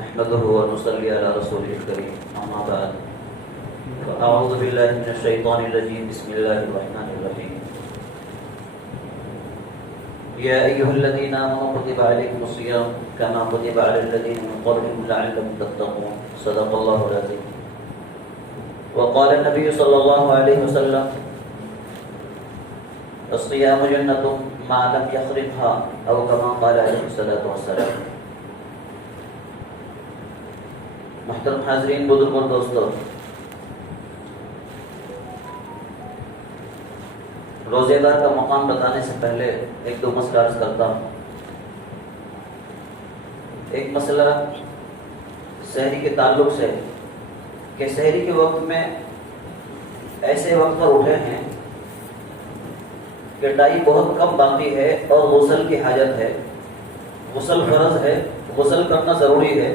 نحمده ونصلي على رسوله الكريم أما بعد فأعوذ بالله من الشيطان الرجيم بسم الله الرحمن الرحيم يا أيها الذين آمنوا كتب عليكم الصيام كما كتب على الذين من قبلكم لعلكم تتقون صدق الله العظيم. وقال النبي صلى الله عليه وسلم الصيام جنة ما لم يخرقها أو كما قال عليه الصلاة والسلام. محترم حاضرین، بزرگ اور دوستو، روزے دار کا مقام بتانے سے پہلے ایک دو مسئلہ عرض کرتا ہوں. ایک مسئلہ سحری کے تعلق سے کہ سحری کے وقت میں ایسے وقت پر اٹھے ہیں کہ ٹائم بہت کم باقی ہے اور غسل کی حاجت ہے، غسل فرض ہے، غسل کرنا ضروری ہے،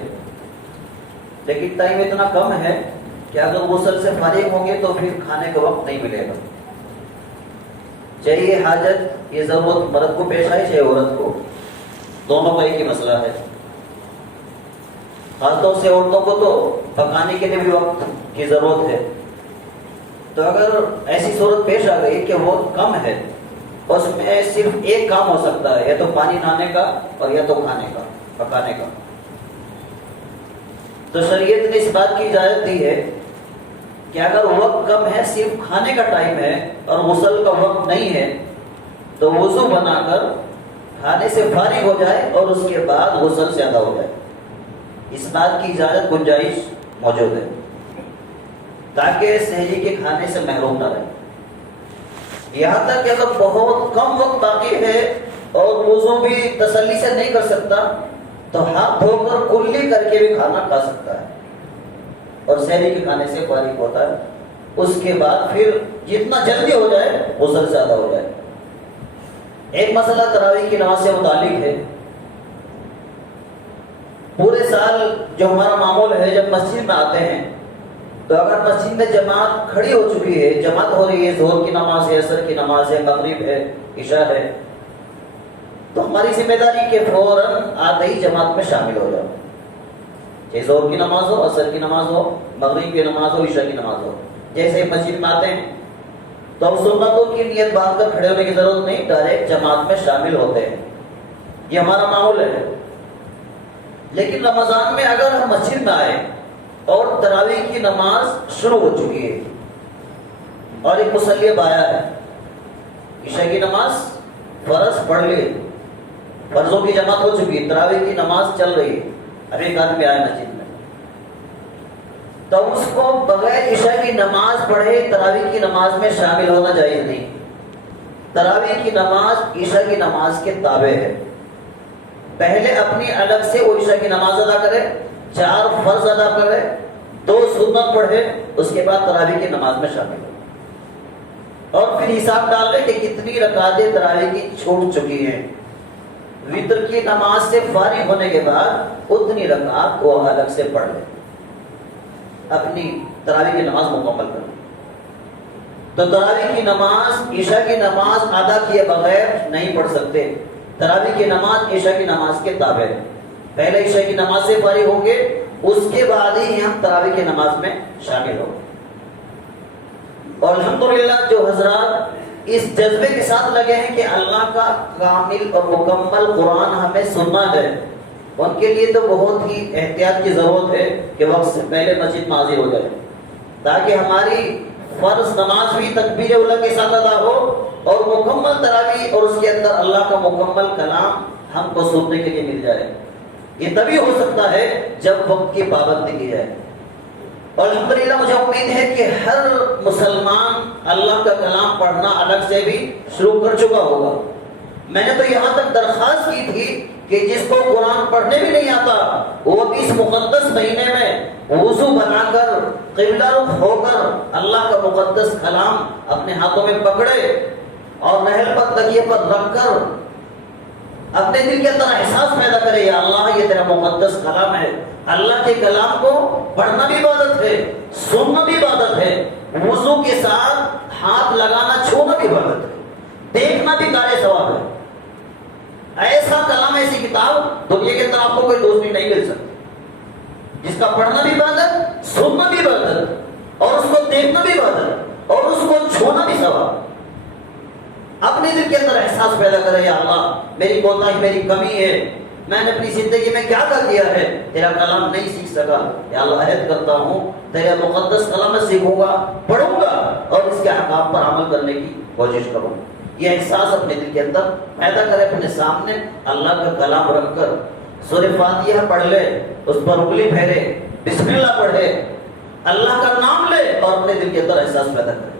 لیکن ٹائم اتنا کم ہے کہ اگر غسل سے فارغ ہوں گے تو پھر کھانے کا وقت نہیں ملے گا. چاہے یہ حاجت، یہ ضرورت مرد کو پیش آئے چاہے عورت کو، دونوں کا ایک ہی مسئلہ ہے. خاص طور سے عورتوں کو تو پکانے کے لیے بھی وقت کی ضرورت ہے. تو اگر ایسی صورت پیش آ گئی کہ وہ کم ہے، اس میں صرف ایک کام ہو سکتا ہے، یا تو پانی نہانے کا اور یا تو کھانے کا، پکانے کا. تو شریعت نے اس بات کی اجازت دی ہے کہ اگر وقت کم ہے، صرف کھانے کا ٹائم ہے اور غسل کا وقت نہیں ہے، تو وضو بنا کر کھانے سے فارغ ہو جائے اور اس کے بعد غسل سے ادا ہو جائے. اس بات کی اجازت، گنجائش موجود ہے تاکہ سحری کے کھانے سے محروم نہ رہے. یہاں تک کہ اگر بہت کم وقت باقی ہے اور وضو بھی تسلی سے نہیں کر سکتا تو ہاتھ دھو کر کلی کر کے بھی کھانا کھا سکتا ہے اور سحری کے کھانے سے فارغ ہوتا ہے. اس کے بعد پھر جتنا جلدی ہو جائے غسل سے ادا ہو جائے. ایک مسئلہ تراویح کی نماز سے متعلق ہے. پورے سال جو ہمارا معمول ہے، جب مسجد میں آتے ہیں تو اگر مسجد میں جماعت کھڑی ہو چکی ہے، جماعت ہو رہی ہے، ظہر کی نماز ہے، عصر کی نماز ہے، مغرب ہے، عشاء ہے، تو ہماری ذمہ داری کہ فوراً آتے ہی جماعت میں شامل ہو جاؤ. چاہے ظہر کی نماز ہو، عصر کی نماز ہو، مغرب کی نماز ہو، عشاء کی نماز ہو. جیسے مسجد میں آتے ہیں تو ہم سنتوں کی نیت باندھ کر کھڑے ہونے کی ضرورت نہیں، ڈائریکٹ جماعت میں شامل ہوتے ہیں. یہ ہمارا معمول ہے. لیکن رمضان میں اگر ہم مسجد میں آئے اور تراویح کی نماز شروع ہو چکی ہے اور ایک مصلی اب آیا ہے، عشاء کی نماز فرض پڑھ لی، فرضوں کی جماعت ہو چکی ہے، تراویح کی نماز چل رہی ہے، اب ایک آدمی آیا مسجد میں، تو اس کو بغیر عشاء کی نماز پڑھے تراویح کی نماز میں شامل ہونا جائز نہیں. تراویح کی نماز عشاء کی نماز کے تابع ہے. پہلے اپنی الگ سے وہ عشاء کی نماز ادا کرے، 4 فرض ادا کرے، 2 سنت پڑھے، اس کے بعد تراویح کی نماز میں شامل ہو اور پھر حساب ڈال لے کہ کتنی رکعتیں تراویح کی چھوٹ چکی ہیں. وتر کی نماز سے فارغ ہونے کے بعد اتنی رکعت وہ الگ سے پڑھ لے، اپنی تراویح کی نماز مکمل کر لے. تو تراویح کی نماز عشاء کی نماز ادا کیے بغیر نہیں پڑھ سکتے. تراویح کی نماز عشاء کی نماز کے تابع ہے. پہلے عشاء کی نماز سے فارغ ہوں گے، اس کے بعد ہی ہم تراویح کی نماز میں شامل ہوں گے. اور الحمدللہ جو حضرات اس جذبے کے ساتھ لگے ہیں کہ اللہ کا کامل اور مکمل قرآن ہمیں سننا ہے، ان کے لیے تو بہت ہی احتیاط کی ضرورت ہے کہ وقت سے پہلے مسجد میں حاضر ہو جائے تاکہ ہماری فرض نماز بھی تکبیر اولیٰ کے ساتھ ادا ہو اور مکمل تراویح اور اس کے اندر اللہ کا مکمل کلام ہم کو سننے کے لیے مل جائے. یہ تبھی ہو سکتا ہے جب وقت کی پابندی کی جائے. اور الحمدللہ مجھے امید ہے کہ ہر مسلمان اللہ کا کلام پڑھنا الگ سے بھی شروع کر چکا ہوگا. میں نے تو یہاں تک درخواست کی تھی کہ جس کو قرآن پڑھنے بھی نہیں آتا وہ بھی اس مقدس مہینے میں وضو بنا کر قبلہ رخ ہو کر اللہ کا مقدس کلام اپنے ہاتھوں میں پکڑے اور نہل پر تکیے پر رکھ کر اپنے دل کے اندر احساس پیدا کرے، یا اللہ یہ تیرا مقدس کلام ہے. اللہ کے کلام کو پڑھنا بھی عبادت ہے، سننا بھی عبادت ہے، وضو کے ساتھ ہاتھ لگانا چھونا بھی عبادت ہے، دیکھنا بھی کارے ثواب ہے. ایسا کلام، ایسی کتاب دنیا کے اندر آپ کو کوئی دوسری نہیں مل سکتی. جس کا پڑھنا بھی عبادت، سننا بھی عبادت، اور اس کو دیکھنا بھی عبادت، اور اس کو چھونا بھی ثواب۔ اپنے دل کے اندر احساس پیدا کرے، یا اللہ میری کوتاہی، میری کمی ہے، میں نے اپنی زندگی میں کیا کر دیا ہے، تیرا کلام نہیں سیکھ سکا، یا اللہ عہد کرتا ہوں تیرا مقدس کلام میں سیکھوں گا، پڑھوں گا اور اس کے احکام پر عمل کرنے کی کوشش کروں۔ یہ احساس اپنے دل کے اندر پیدا کرے، اپنے سامنے اللہ کا کلام رکھ کر سورہ فاتحہ پڑھ لے، اس پر انگلی پھیرے، بسم اللہ پڑھے، اللہ کا نام لے اور اپنے دل کے اندر احساس پیدا کرے۔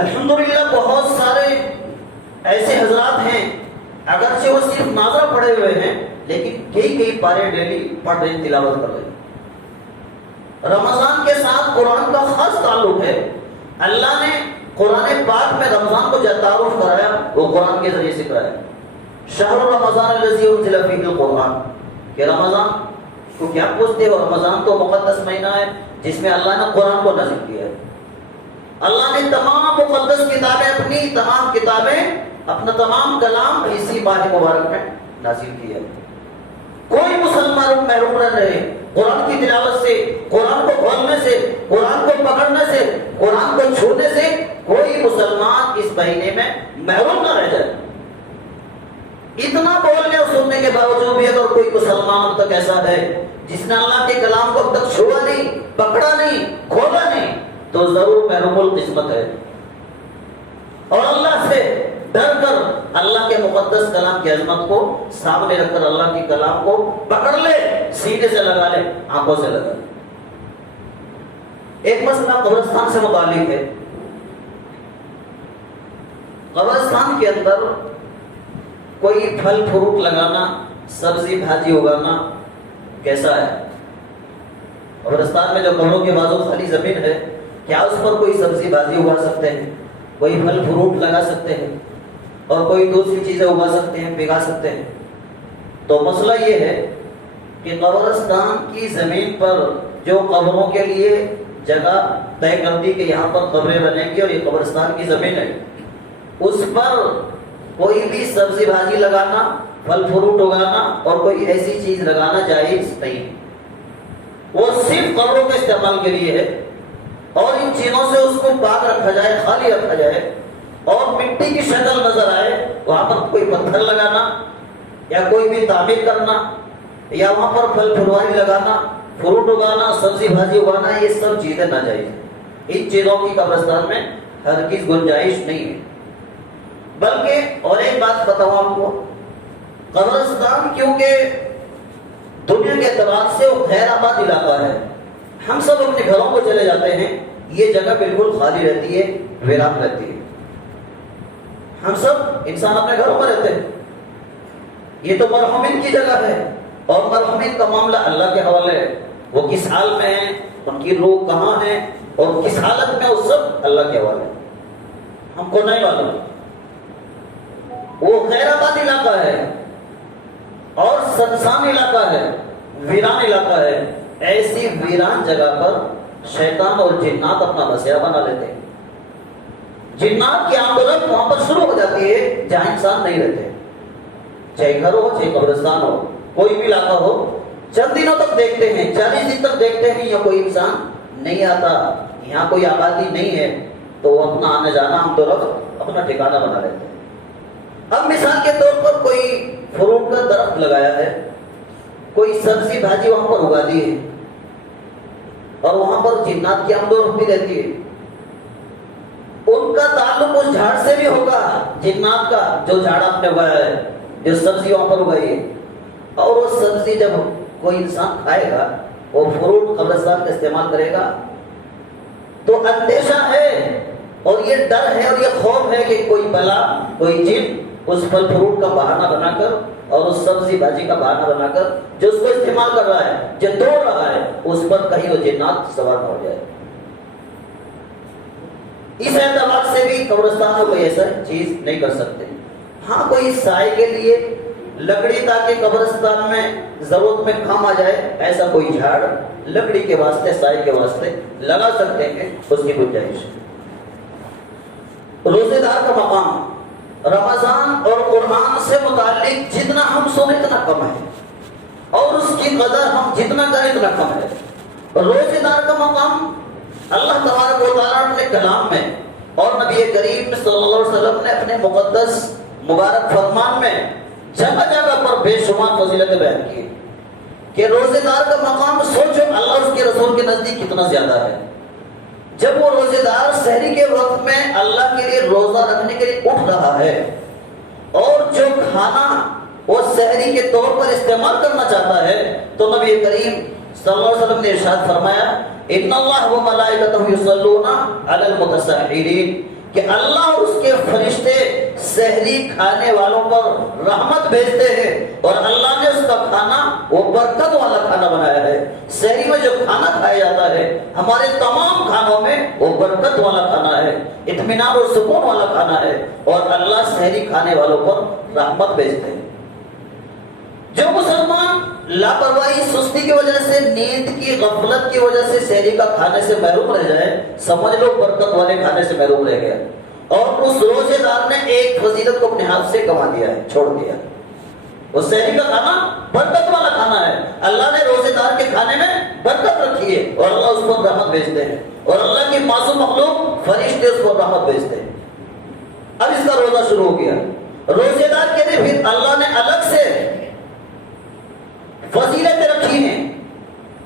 الحمدللہ بہت سارے ایسے حضرات ہیں، اگرچہ وہ صرف ناظرہ پڑھے ہوئے ہیں لیکن کئی پارے ڈیلی پڑھ رہے، تلاوت کر رہے۔ رمضان کے ساتھ قرآن کا خاص تعلق ہے۔ اللہ نے قرآن پاک میں رمضان کو جو تعارف کرایا وہ قرآن کے ذریعے سے کرایا۔ شہر رمضان الذی انزل فیہ القرآن، کہ رمضان کو کیا پوچھتے ہو؟ رمضان تو مقدس مہینہ ہے جس میں اللہ نے قرآن کو نازل کیا ہے۔ اللہ نے تمام مقدس کتابیں، اپنی تمام کتابیں، اپنا تمام کلام اسی ماہ مبارک میں نازل کیا۔ کوئی مسلمان محروم نہ رہے قرآن کی تلاوت سے، قرآن کو کھولنے سے، قرآن کو پکڑنے سے، قرآن کو چھونے سے، کوئی مسلمان اس مہینے میں محروم نہ رہ جائے۔ اتنا بولنے اور سننے کے باوجود بھی اگر کوئی مسلمان اب تک ایسا ہے جس نے اللہ کے کلام کو اب تک چھوا نہیں، پکڑا نہیں، کھولا نہیں، تو ضرور محروم القسمت ہے۔ اور اللہ سے ڈر کر اللہ کے مقدس کلام کی عظمت کو سامنے رکھ کر اللہ کے کلام کو پکڑ لے، سینے سے لگا لے، آنکھوں سے لگا لے۔ ایک مسئلہ قبرستان سے متعلق ہے۔ قبرستان کے اندر کوئی پھل فروٹ لگانا، سبزی بھاجی اگانا کیسا ہے؟ قبرستان میں جو قبروں کے بازو خالی زمین ہے، کیا اس پر کوئی سبزی بھاجی اگا سکتے ہیں، کوئی پھل فروٹ لگا سکتے ہیں اور کوئی دوسری چیزیں اگا سکتے ہیں، بگا سکتے ہیں؟ تو مسئلہ یہ ہے کہ قبرستان کی زمین پر جو قبروں کے لیے جگہ طے کر دی کہ یہاں پر قبریں بنیں گی اور یہ قبرستان کی زمین ہے، اس پر کوئی بھی سبزی بھاجی لگانا، پھل فروٹ اگانا اور کوئی ایسی چیز لگانا جائز نہیں۔ وہ صرف قبروں کے استعمال کے لیے ہے، اور ان چیزوں سے اس کو پاک رکھا جائے، خالی رکھا جائے، اور مٹی کی شکل نظر آئے، وہاں پر کوئی پتھر لگانا یا کوئی بھی تعمیر کرنا یا وہاں پر پھل پھلواری لگانا، فروٹ اگانا، سبزی بھاجی اگانا، یہ سب چیزیں ناجائز ہیں۔ ان چیزوں کی قبرستان میں ہرگز گنجائش نہیں ہے۔ بلکہ اور ایک بات بتاؤں آپ کو، قبرستان کیونکہ دنیا کے اعتبار سے وہ غیر آباد علاقہ ہے، ہم سب اپنے گھروں کو چلے جاتے ہیں، یہ جگہ بالکل خالی رہتی ہے، ویران رہتی ہے۔ ہم سب انسان اپنے گھروں میں رہتے ہیں، یہ تو مرحومین کی جگہ ہے، اور مرحومین کا معاملہ اللہ کے حوالے ہے۔ وہ کس حال میں ہیں، ان کی روح کہاں ہے اور کس حالت میں، وہ سب اللہ کے حوالے ہے، ہم کو نہیں معلوم۔ وہ غیر آباد علاقہ ہے اور سنسان علاقہ ہے، ویران علاقہ ہے۔ ایسی ویران جگہ پر شیطان اور جنات اپنا بسیرا بنا لیتے ہیں۔ جنات کی آمدن وہاں پر شروع ہو جاتی ہے جہاں انسان نہیں رہتے، چاہے گھر ہو چاہے قبرستان ہو، کوئی بھی علاقہ ہو۔ چند دنوں تک دیکھتے ہیں، 40 دن تک دیکھتے ہیں، یا کوئی انسان نہیں آتا، یہاں کوئی آبادی نہیں ہے، تو وہ اپنا آنے جانا ہم تو رکھ اپنا ٹھکانہ بنا لیتے ہیں۔ اب مثال کے طور پر کوئی فروٹ کا درخت لگایا ہے، کوئی سبزی بھاجی وہاں پر اگا دی ہے، اور وہاں پر جنات کی آمد و رفت بھی رہتی ہے۔ ان کا تعلق اس جھاڑ سے بھی ہوگا، جنات کا، جو جھاڑ آپ نے اگایا ہے، جو سبزی وہاں پر اگائی ہے، اور وہ سبزی جب کوئی انسان کھائے گا، وہ فروٹ قبرستان کا استعمال کرے گا، تو اندیشہ ہے اور یہ ڈر ہے اور یہ خوف ہے کہ کوئی بلا، کوئی جن اس پھل فروٹ کا بہانہ بنا کر اور اس سبزی بھاجی کا بہانہ بنا کر جو اس کو استعمال کر رہا ہے، جو توڑ رہا ہے، اس پر کہیں وہ جنات سوار ہو جائے۔ اس اعتبار سے بھی قبرستان میں کوئی ایسا چیز نہیں کر سکتے۔ ہاں کوئی سائے کے لیے لکڑی، تاکہ قبرستان میں ضرورت میں کام آ جائے، ایسا کوئی جھاڑ لکڑی کے واسطے، سائے کے واسطے لگا سکتے ہیں، اس کی گنجائش۔ روزے دار کا مقام رمضان اور قرآن سے متعلق جتنا ہم سنیں اتنا کم ہے، اور اس کی کی قدر ہم جتنا کریں اتنا کم ہے۔ روزے دار کا مقام اللہ تبارک و تعالیٰ نے کلام میں اور نبی کریم صلی اللہ علیہ وسلم نے اپنے مقدس مبارک فرمان میں جگہ جگہ پر بے شمار فضیلتیں بیان کی کہ روزے دار کا مقام سوچو اللہ اور اس کے رسول کے نزدیک کتنا زیادہ ہے۔ جب وہ روزے دار سحری کے وقت میں اللہ کے لیے روزہ رکھنے کے لیے اٹھ رہا ہے اور جو کھانا وہ سحری کے طور پر استعمال کرنا چاہتا ہے تو نبی کریم صلی اللہ علیہ وسلم نے ارشاد فرمایا ان اللہ و ملائکتہ یصلون علی المتسحرین کہ اللہ اور اس کے فرشتے سحری کھانے والوں پر رحمت بھیجتے ہیں اور اللہ نے اس کا کھانا وہ برکت والا کھانا بنایا ہے۔ سحری میں جو کھانا کھایا جاتا ہے ہمارے تمام کھانوں میں وہ برکت والا کھانا ہے، اطمینان اور سکون والا کھانا ہے اور اللہ سحری کھانے والوں پر رحمت بھیجتے ہیں۔ جو مسلمان لاپرواہی سستی کی وجہ سے نیند کی غفلت کی وجہ سے سحری کا کھانے سے محروم رہ جائے سمجھ لو برکت والے کھانے سے محروم رہ گیا اور اس روزے دار نے ایک فضیلت کو اپنے ہاتھ سے گنوا دیا ہے، چھوڑ دیا۔ وہ سحری کا کھانا برکت والا کھانا ہے، اللہ نے روزے دار کے کھانے میں برکت رکھی ہے اور اللہ اس پر رحمت بھیجتے ہیں اور اللہ کی معصوم مخلوق فرشتے اس پر رحمت بھیجتے ہیں۔ اب اس کا روزہ شروع ہو گیا، روزے دار کے لیے پھر اللہ نے الگ سے فضیلتیں رکھی ہیں،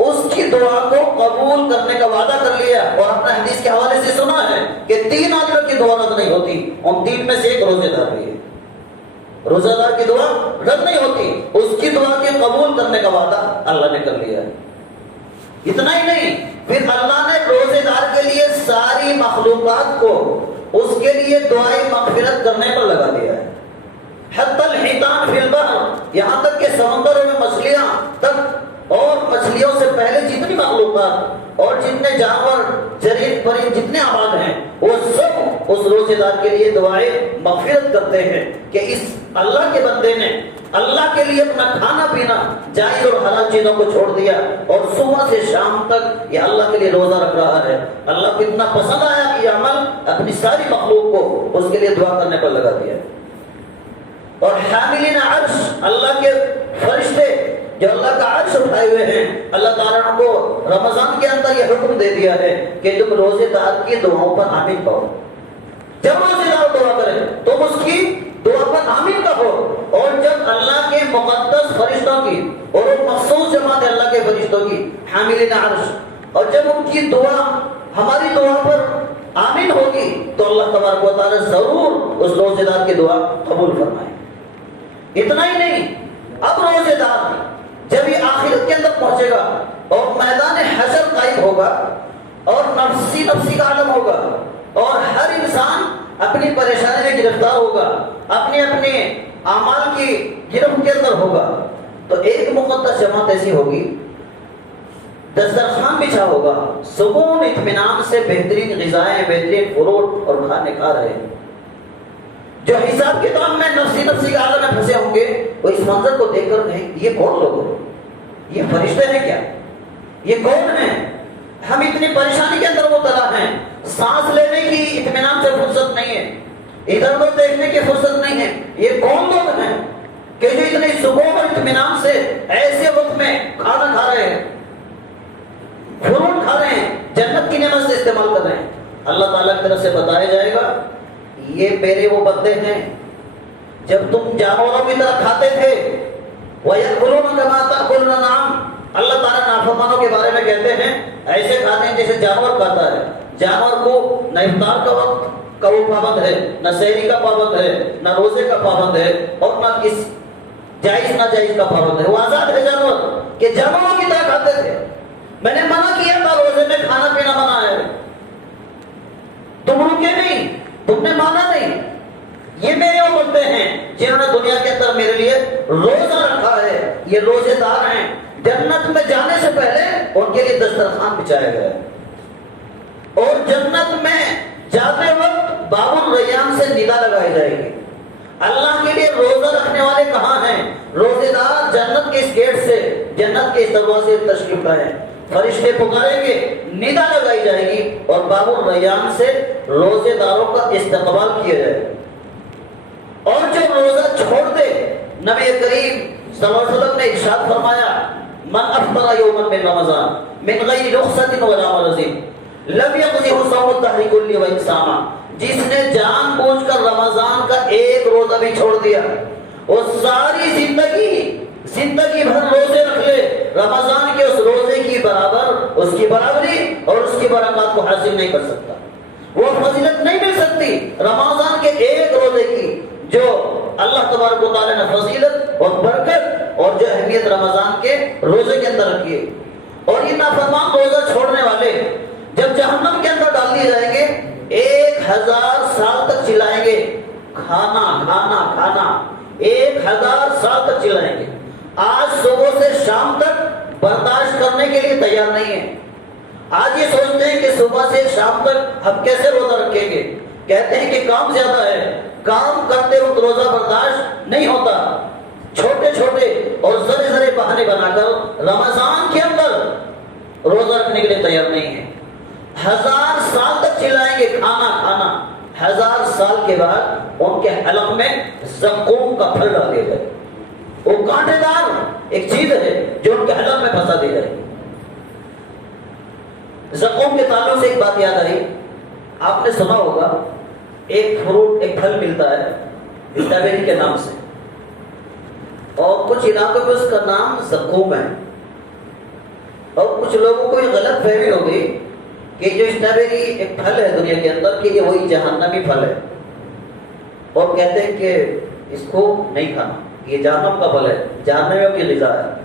اس کی دعا کو قبول کرنے کا وعدہ کر لیا اور اپنا حدیث کے حوالے سے سنا ہے کہ 3 آدمیوں کی دعا رد نہیں ہوتی، ان 3 میں سے ایک روزے دار بھی ہے۔ روزہ دار کی دعا رد نہیں ہوتی، اس کی دعا کے قبول کرنے کا وعدہ اللہ نے کر لیا ہے۔ اتنا ہی نہیں، پھر اللہ نے روزے دار کے لیے ساری مخلوقات کو اس کے لیے دعائیں مغفرت کرنے پر لگا دیا ہے۔ حتی الحیتان فی البحر، یہاں تک کہ سمندروں میں مچھلیاں تک اور مچھلیوں سے پہلے جتنی مخلوقات اور جتنے جانور جرید پرند جتنے آباد ہیں وہ سب اس روزے دار کے لیے دعائیں مغفرت کرتے ہیں کہ اس اللہ کے بندے نے اللہ کے لیے اپنا کھانا پینا جائز اور حلال چیزوں کو چھوڑ دیا اور صبح سے شام تک یہ اللہ کے لیے روزہ رکھ رہا ہے۔ اللہ کو اتنا پسند آیا کہ یہ عمل اپنی ساری مخلوق کو اس کے لیے دعا کرنے پر لگا دیا ہے۔ اور حاملین عرش، اللہ کے فرشتے جو اللہ کا عرش اٹھائے ہوئے ہیں، اللہ تعالیٰ کو رمضان کے اندر یہ حکم دے دیا ہے کہ تم روزے دار کی دعاؤں پر آمین کہو۔ جب روزے دار دعا کرے تم اس کی دعا پر آمین کہو، اور جب اللہ کے مقدس فرشتوں کی اور وہ مخصوص جماعت اللہ کے فرشتوں کی حاملین عرش، اور جب ان کی دعا ہماری دعا پر آمین ہوگی تو اللہ تبارک و تعالیٰ ضرور اس روزے دار کی دعا قبول فرمائے۔ اتنا ہی نہیں، اب روزے دار جب یہ آخرت کے اندر پہنچے گا اور میدان حشر قائم ہوگا اور نفسی کا عالم ہوگا اور ہر انسان اپنی پریشانی میں گرفتار ہوگا، اپنے اپنے اعمال کی گرفت کے اندر ہوگا، تو ایک مقدس جماعت ایسی ہوگی، دسترخوان بچھا ہوگا، سکون اطمینان سے بہترین غذائیں، بہترین فروٹ اور کھانے کھا رہے ہیں۔ جو حساب کتاب میں نفسی کا عالم میں پھنسے ہوں گے وہ اس منظر کو دیکھ کر کہیں یہ کون لوگ ہیں؟ یہ فرشتے ہیں کیا؟ یہ کون ہیں؟ ہم اتنی پریشانی کے اندر مبتلا ہیں، سانس لینے کی اطمینان سے فرصت نہیں ہے، ادھر ادھر دیکھنے کی فرصت نہیں ہے۔ یہ کون لوگ ہیں کہ جو اتنے سکون اور اطمینان سے ایسے وقت میں کھانا کھا رہے ہیں، فروٹ کھا رہے ہیں، جنت کی نعمت سے استعمال کر رہے ہیں؟ اللہ تعالیٰ کی طرف سے بتایا جائے گا یہ میرے وہ بندے ہیں جب تم جانوروں کی طرح کھاتے تھے، وَيَأْكُلُونَ كَمَا تَأْكُلُ الْأَنْعَامُ، اللہ تعالیٰ نافرمانوں کے بارے میں کہتے ہیں ایسے کھاتے ہیں جیسے جانور کھاتا ہے۔ جانور کو نہ افطار کا وقت کا وہ پابند ہے، نہ سحری کا پابند ہے، نہ روزے کا پابند ہے اور نہ کس جائز ناجائز کا پابند ہے، وہ آزاد ہے جانور کہ جانوروں کی طرح کھاتے تھے۔ میں نے منع کیا تھا روزے میں کھانا پینا منع ہے، تم رکے نہیں، تم نے مانا نہیں۔ یہ میرے وہ بندے ہیں جنہوں نے دنیا کے اندر میرے لیے روزہ رکھا ہے، یہ روزے دار ہیں، جنت میں جانے سے پہلے ان کے لیے دسترخوان بچھایا گیا ہے اور جنت میں جاتے وقت باب الریان سے ندا لگائی جائے گی۔ اللہ کے لیے روزہ رکھنے والے کہاں ہیں؟ روزے دار جنت کے اس گیٹ سے، جنت کے اس دروازے سے تشریف لائیں، فرشتے پکاریں گے، ندا لگائی جائے گی اور باب الریان سے روزے داروں کا استقبال کیا جائے گا۔ اور جو روزہ چھوڑ دے، نبی کریم صلی اللہ علیہ وسلم نے ارشاد فرمایا من افطر یوما من رمضان من غیر رخصت ولا مرض لم یقضه صوم الدہر کلہ وان صام، جس نے جان بوجھ کر رمضان کا ایک روزہ بھی چھوڑ دیا اور ساری زندگی بھر روزے رکھ لے، رمضان کے اس روزے کی برابر، اس کی برابری اور اس کی برکات کو حاصل نہیں کر سکتا، وہ فضیلت نہیں مل سکتی رمضان کے ایک روزے کی جو اللہ تبارک و تعالیٰ نے فضیلت اور برکت اور جو اہمیت رمضان کے روزے کے اندر رکھی ہے۔ اور یہ نافرمان روزہ چھوڑنے والے جب جہنم کے اندر ڈال دیے جائیں گے 1000 سال تک چلائیں گے، کھانا کھانا کھانا 1000 سال تک چلائیں گے۔ آج صبح سے شام تک برداشت کرنے کے لیے تیار نہیں ہے۔ آج یہ سوچتے ہیں کہ صبح سے شام تک ہم کیسے روزہ رکھیں گے، کہتے ہیں کہ کام زیادہ ہے، کام کرتے وقت روزہ برداشت نہیں ہوتا، چھوٹے چھوٹے اور ذرے ذرے بہانے بنا کر رمضان کے اندر روزہ رکھنے کے لیے تیار نہیں ہے۔ 1000 سال تک چلائیں گے کھانا کھانا، 1000 سال کے بعد ان کے حلق میں زقوم کا پھل ڈال دیا جائے، وہ کانٹے دار ایک چیز ہے جو ان کے حلق میں پھنسا دی جائے۔ زقوم کے تعلق سے ایک بات یاد آئی، آپ نے سنا ہوگا ایک فروٹ، ایک پھل ملتا ہے اسٹرابیری کے نام سے، اور کچھ علاقوں میں اس کا نام زقوم ہے، اور کچھ لوگوں کو یہ غلط فہمی ہو گئی کہ جو اسٹرابیری ایک پھل ہے دنیا کے اندر کہ یہ وہی جہنمی پھل ہے، اور کہتے ہیں کہ اس کو نہیں کھانا، یہ جہنم کا پھل ہے، جہنمیوں کی غذا ہے۔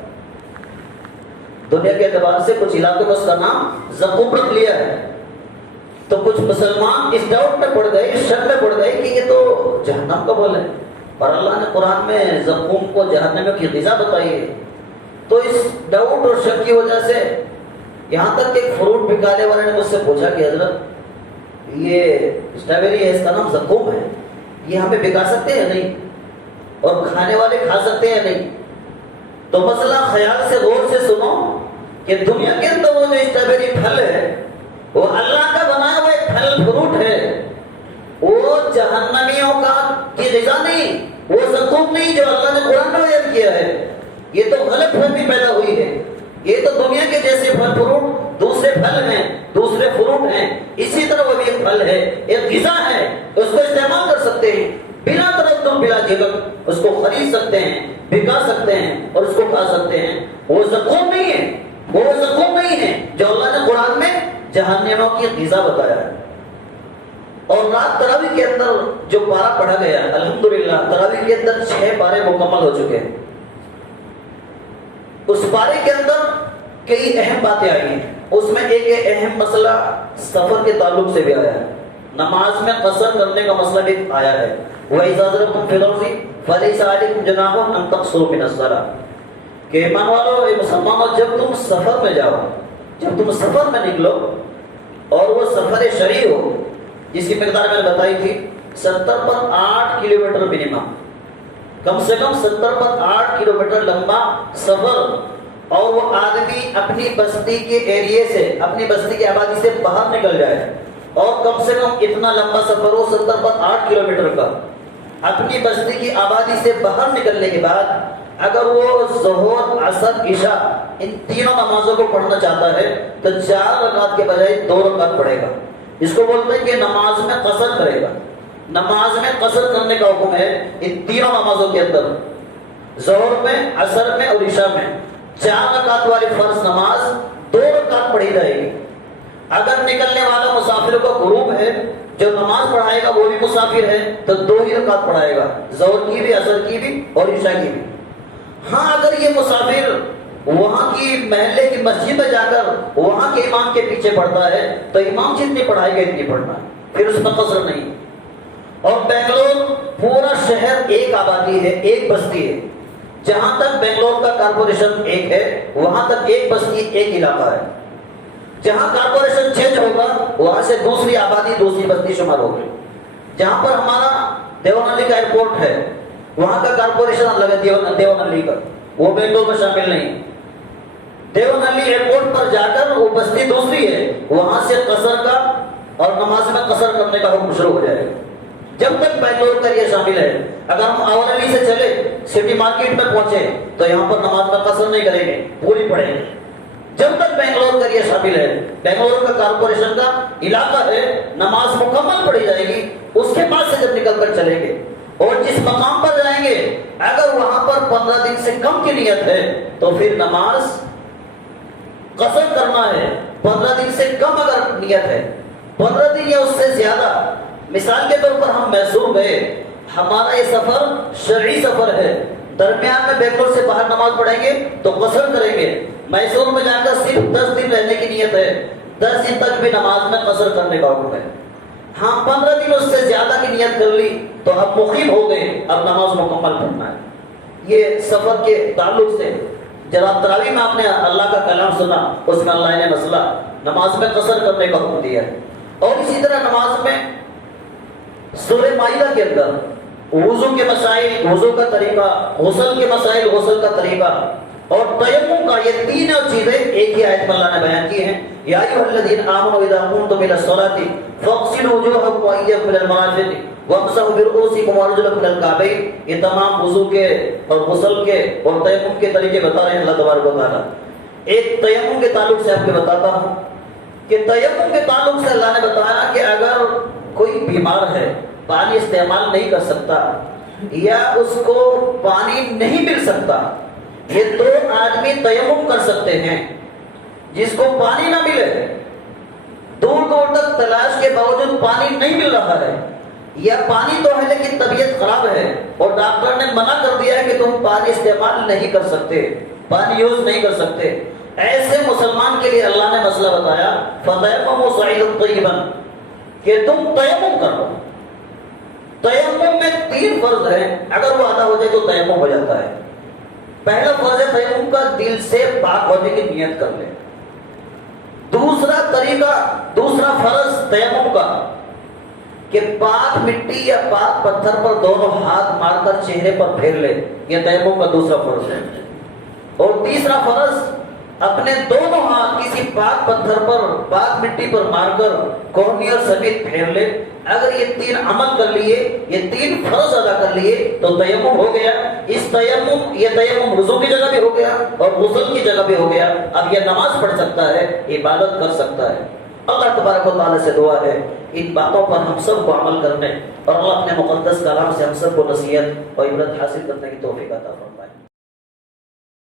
دنیا کے اعتبار سے کچھ علاقوں میں اس کا نام زقوم رکھ لیا ہے، تو کچھ مسلمان اس ڈاؤٹ میں پڑ گئے، اس شک میں پڑ گئے کہ یہ تو جہنم کا پھل ہے، اور اللہ نے قرآن میں زقوم کو جہنمیوں کی غذا بتائی ہے۔ تو اس ڈاؤٹ اور شک کی وجہ سے یہاں تک کہ ایک فروٹ بکانے والے نے مجھ سے پوچھا کہ حضرت یہ اسٹرابیری ہے، اس کا نام زقوم ہے، یہ ہمیں بکا سکتے ہیں نہیں، اور کھانے والے کھا سکتے ہیں نہیں؟ تو مسئلہ خیال سے غور سے سنو کہ دنیا کے اندر وہ جو اسٹرابیری پھل ہے وہ اللہ کا بنایا ہوا ایک پھل فروٹ ہے، وہ جہنمیوں کی غذا نہیں، وہ زقوم نہیں جو اللہ نے قرآن میں بیان کیا ہے۔ یہ تو غلط فہمی پیدا ہوئی ہے، یہ تو دنیا کے جیسے پھل فروٹ دوسرے پھل ہیں، دوسرے فروٹ ہیں، اسی طرح وہ بھی ایک پھل ہے، ایک غذا ہے، اس کو استعمال کر سکتے ہیں بلا تردد بلا جھجک، اس کو خرید سکتے ہیں، بکا سکتے ہیں اور اس کو کھا سکتے ہیں۔ وہ زقوم نہیں ہے، وہ زقوم نہیں ہے جو اللہ نے قرآن میں جہنمیوں کی غذا بتایا ہے۔ اور رات تراویح کے اندر جو پارہ پڑھا گیا، الحمدللہ تراویح کے اندر 6 پارے مکمل ہو چکے ہیں۔ اس پارے کے اندر کئی اہم باتیں آئی ہیں، اس میں ایک اہم مسئلہ سفر کے تعلق سے بھی آیا ہے، نماز میں قصر کرنے کا مسئلہ بھی آیا ہے۔ وَإِذَا ضَرَبْتُمْ فِي الْأَرْضِ فَلَيْسَ عَلَيْكُمْ جُنَاحٌ أَن تَقْصُرُوا مِنَ الصَّلَاةِ، کہ ایمان والو، اے مسلمانوں، جب تم سفر میں جاؤ، جب تم سفر میں نکلو اور وہ سفر شرعی ہو، جس کی مقدار میں نے بتائی تھی 70 پر 8 کلومیٹر منیمم، کم سے کم 70 پر 8 کلومیٹر لمبا سفر، اور وہ آدمی اپنی بستی کے ایریے سے، اپنی بستی کی آبادی سے باہر نکل جائے، اور کم سے کم اتنا لمبا سفر ہو 70 پر 8 کلومیٹر کا، اپنی بستی کی آبادی سے باہر نکلنے کے بعد اگر وہ ظہر، عصر، عشاء ان تینوں نمازوں کو پڑھنا چاہتا ہے تو 4 رکعت کے بجائے 2 رکعت پڑھے گا۔ اس کو بولتے ہیں کہ نماز میں قصر کرے گا۔ نماز میں قصر کرنے کا حکم ہے ان تینوں نمازوں کے اندر، ظہر میں، عصر میں اور عشاء میں 4 رکعت والی فرض نماز 2 رکعت پڑھی جائے گی۔ اگر نکلنے والا مسافر کا غروب ہے، جو نماز پڑھائے گا وہ بھی مسافر ہے تو 2 ہی رکعت پڑھائے گا، ظہر کی بھی، عصر کی بھی اور عشاء کی بھی۔ ہاں اگر یہ مسافر وہاں کی محلے کی مسجد میں جا کر وہاں کے امام کے پیچھے پڑھتا ہے تو امام جتنی پڑھائے گا اتنی پڑھنا ہے، پھر اس میں قصر نہیں۔ اور بنگلور پورا شہر ایک آبادی ہے، ایک بستی ہے، جہاں تک بنگلور کا کارپوریشن ایک ہے وہاں تک ایک بستی، ایک علاقہ ہے۔ جہاں کارپوریشن چینج ہوگا وہاں سے دوسری آبادی، دوسری بستی شمار ہوگی۔ جہاں پر ہمارا دیونلی کا ایئرپورٹ ہے وہاں کا کارپوریشن الگ ہے، دیونلی کا، وہ بنگلور میں شامل نہیں۔ دیونلی ایئرپورٹ پر جا کر وہ بستی دوسری ہے، وہاں سے قصر کا اور نماز میں قصر کرنے کا حکم شروع ہو جائے گا۔ جب تک بنگلور کا یہ شامل ہے. اگر ہم اورلی سے چلے سٹی مارکیٹ میں پہنچے تو یہاں پر نماز کا قصر نہیں کریں گے, پوری پڑھیں گے. جب تک بنگلور کا یہ شامل ہے, بنگلور کا کارپوریشن کا علاقہ ہے, نماز مکمل پڑھی جائے گی. اس کے بعد سے جب نکل کر چلیں گے اور جس مقام پر جائیں گے اگر وہاں پر 15 دن سے کم کی نیت ہے تو پھر نماز قصر کرنا ہے. 15 دن سے کم اگر نیت ہے, 15 دن یا اس سے زیادہ, مثال کے طور پر ہم میسور گئے, ہمارا یہ سفر شرعی سفر ہے, درمیان میں بنگلور سے باہر نماز پڑھیں گے تو قصر کریں گے. میسور میں جا کر صرف 10 دن رہنے کی نیت ہے, 10 دن تک بھی نماز میں قصر کرنے کا حکم ہے. ہاں 15 دن اس سے زیادہ کی نیت کر لی تو اب مقیم ہو گئے, اب نماز مکمل پڑھنا ہے. یہ سفر کے تعلق سے جناب تراویح میں آپ نے اللہ کا کلام سنا, اس میں اللہ نے مسئلہ نماز میں قصر کرنے کا حکم دیا ہے. اور اسی طرح نماز میں سورہ مائدہ کے اندر وضو کے مسائل, وضو کا طریقہ, غسل کے مسائل, غسل کا طریقہ اور تیمم کا, یہ تینوں چیزیں ایک ہی آیت میں اللہ نے بیان کی ہیں. یا ایھا الذین آمنوا اذا قمتم الى الصلاۃ فاغسلوا وجوہکم وایدیکم الى المرافق وامسحوا برؤوسکم وارجلکم الى الکعبین. یہ تمام وضو کے اور غسل کے اور تیمم کے طریقے بتا رہے ہیں اللہ تبارک و تعالیٰ. ایک تیمم کے تعلق سے آپ کو بتاتا ہوں کہ تیمم کے تعلق سے اللہ نے بتایا کہ اگر کوئی بیمار ہے, پانی استعمال نہیں کر سکتا یا اس کو پانی نہیں مل سکتا, یہ 2 آدمی تیمم کر سکتے ہیں. جس کو پانی نہ ملے, دور دور تک تلاش کے باوجود پانی نہیں مل رہا ہے, یا پانی تو ہے لیکن طبیعت خراب ہے اور ڈاکٹر نے منع کر دیا ہے کہ تم پانی استعمال نہیں کر سکتے, پانی یوز نہیں کر سکتے, ایسے مسلمان کے لیے اللہ نے مسئلہ بتایا فَتَيَمَّمُوا صَعِيدًا طَيِّبًا, کہ تم تیمم کرو. تیمم میں 3 فرض ہیں, اگر وہ ادا ہو جائے تو تیمم ہو جاتا ہے. پہلا فرض ہے تیمم کا دل سے پاک ہونے کی نیت کر لے. دوسرا طریقہ, دوسرا فرض تیمم کا کہ پاک مٹی یا پاک پتھر پر دونوں ہاتھ مار کر چہرے پر پھیر لے, یہ تیمم کا دوسرا فرض ہے. اور تیسرا فرض اپنے دونوں ہاتھ کسی پاک پتھر پر, پاک مٹی پر مار کر کوہنی اور سمیت پھیر لے. اگر یہ 3 عمل کر لیے, یہ 3 فرض ادا کر لیے تو تیمم ہو گیا. اس تیمم, یہ تیمم وضو کی جگہ بھی ہو گیا اور غسل کی جگہ بھی ہو گیا. اب یہ نماز پڑھ سکتا ہے, عبادت کر سکتا ہے. اللہ تبارک و تعالیٰ سے دعا ہے ان باتوں پر ہم سب کو عمل کرنے اور اللہ اپنے مقدس کلام سے ہم سب کو نصیحت اور عبرت حاصل کرنے کی توفیق عطا فرمائے.